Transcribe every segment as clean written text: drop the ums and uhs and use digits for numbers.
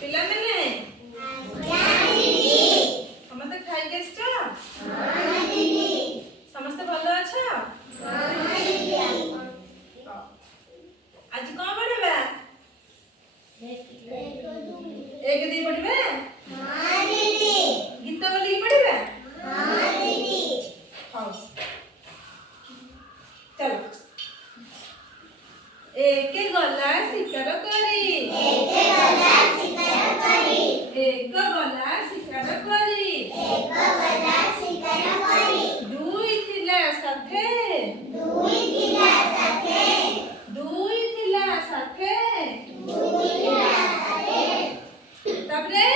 ପିଲାମାନେ ସମସ୍ତେ ଖାଇକି ଆସିଛ? ସମସ୍ତେ ଭଲ ଅଛ? ଆଜି କଣ ପଢିବା? 1 2 ପଢିବା? ଗୀତ ବୋଲିକି ପଢିବା? ହଉ ଚାଲ। ଏକେ ଗଲା ଶିକାର କରି, ଏକ ଗଲା ଶିକାର କରି, ଦୁଇ ଥିଲା ସାଥେ, ତାପରେ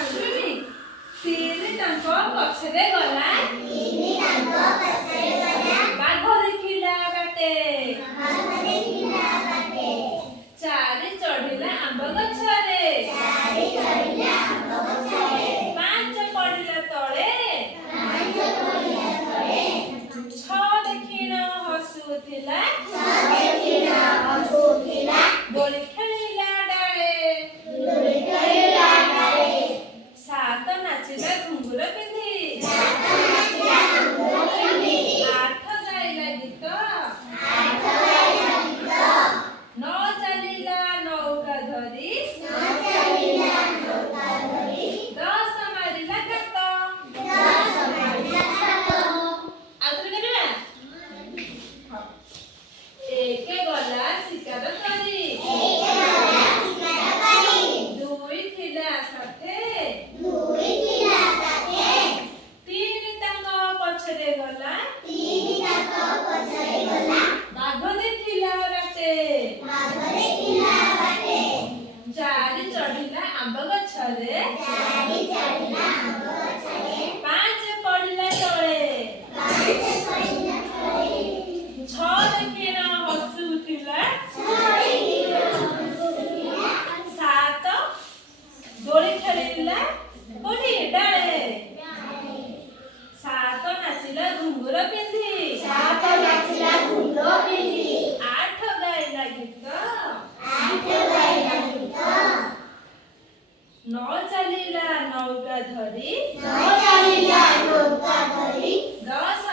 ଆସିବନି। ତିନି ତାଙ୍କ ପଛରେ ଗଲା, ବାଘ ଦେଖିଲା ବାଟେ, ଚାରି ଚଢିଲା ଆମ୍ବ ଗଛରେ, ପାଞ୍ଚ ପଡ଼ିଲା ତଳେ, ଛଅ ଦେଖିଣ ହସୁଥିଲା, ଦୋଳି ଖେଳିଲା ଡାଳେ, ସାତ ନାଚିଲା ଘୁଙ୍ଗୁର ପିନ୍ଧି, ଆଠ ଗାଇଲା ଗୀତ, ନଅ ଚାଲିଲା ନୌକା ଧରି, ଦଶ ମାରିଲା କାତ। ଆଉଥରେ କରିବା। ଏକେ ଗଲା ଶିକାର କରି, ଦୁଇ ଥିଲା ସାଥେ, ତିନି ତାଙ୍କ ପଛରେ ଗଲା, ବାଘ ଦେଖିଲା ବାଟେ, ଚାରି ଚଢିଲା ଆମ୍ବ ଗଛରେ, ପାଞ୍ଚ ପଡ଼ିଲା ତଳେ, ଛଅ ଦେଖିଣ ହସୁଥିଲା, ସାତ ଦୋଳି ଖେଳିଲା କୋଉଠି ଡାଳେ, ସାତ ନାଚିଲା ଘୁଙ୍ଗୁର ପିନ୍ଧି, ଆଠ ଗାଇଲା ଗୀତ, ନଅ ଚାଲିଲା ନୌକା ଧରି, ଦଶ